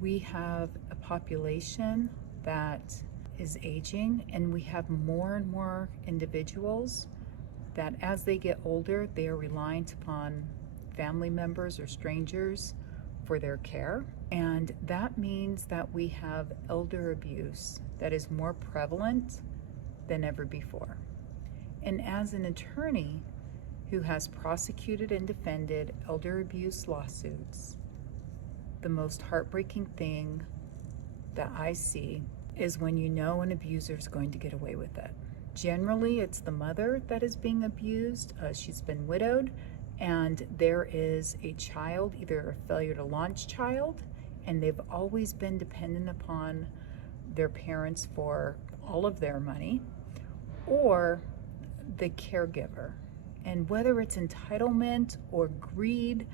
We have a population that is aging, and we have more and more individuals that as they get older, they are reliant upon family members or strangers for their care. And that means that we have elder abuse that is more prevalent than ever before. And as an attorney who has prosecuted and defended elder abuse lawsuits, the most heartbreaking thing that I see is when you know an abuser is going to get away with it. Generally, it's the mother that is being abused. She's been widowed, and there is a child, either a failure to launch child, and they've always been dependent upon their parents for all of their money, or the caregiver. And whether it's entitlement or greed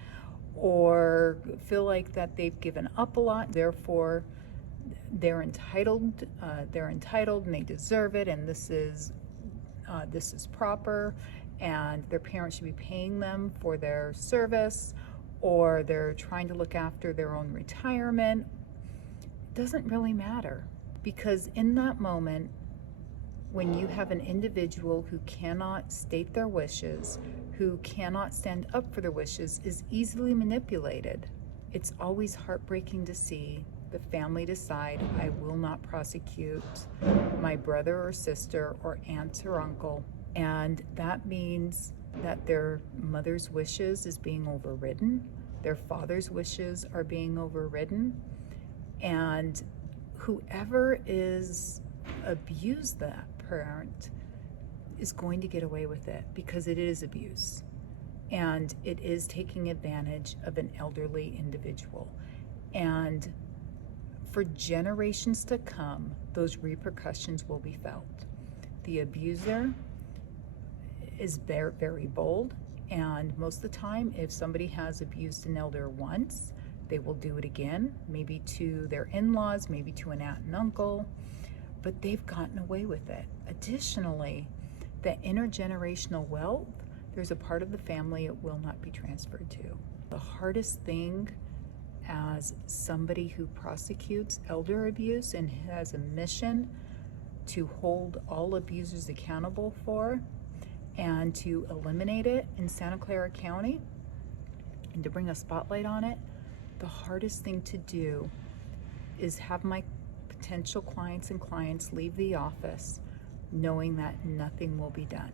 or feel like that they've given up a lot, therefore they're entitled and they deserve it, and this is proper, and their parents should be paying them for their service, or they're trying to look after their own retirement. It doesn't really matter, because in that moment, when you have an individual who cannot state their wishes, who cannot stand up for their wishes, is easily manipulated, it's always heartbreaking to see the family decide, I will not prosecute my brother or sister or aunt or uncle. And that means that their mother's wishes is being overridden, their father's wishes are being overridden, and whoever is abused that parent is going to get away with it, because it is abuse and it is taking advantage of an elderly individual. And for generations to come, those repercussions will be felt. The abuser is very, very bold, and most of the time, if somebody has abused an elder once, they will do it again, maybe to their in-laws, maybe to an aunt and uncle, but they've gotten away with it. Additionally, the intergenerational wealth, there's a part of the family it will not be transferred to. The hardest thing as somebody who prosecutes elder abuse and has a mission to hold all abusers accountable for and to eliminate it in Santa Clara County and to bring a spotlight on it, the hardest thing to do is have my potential clients leave the office knowing that nothing will be done.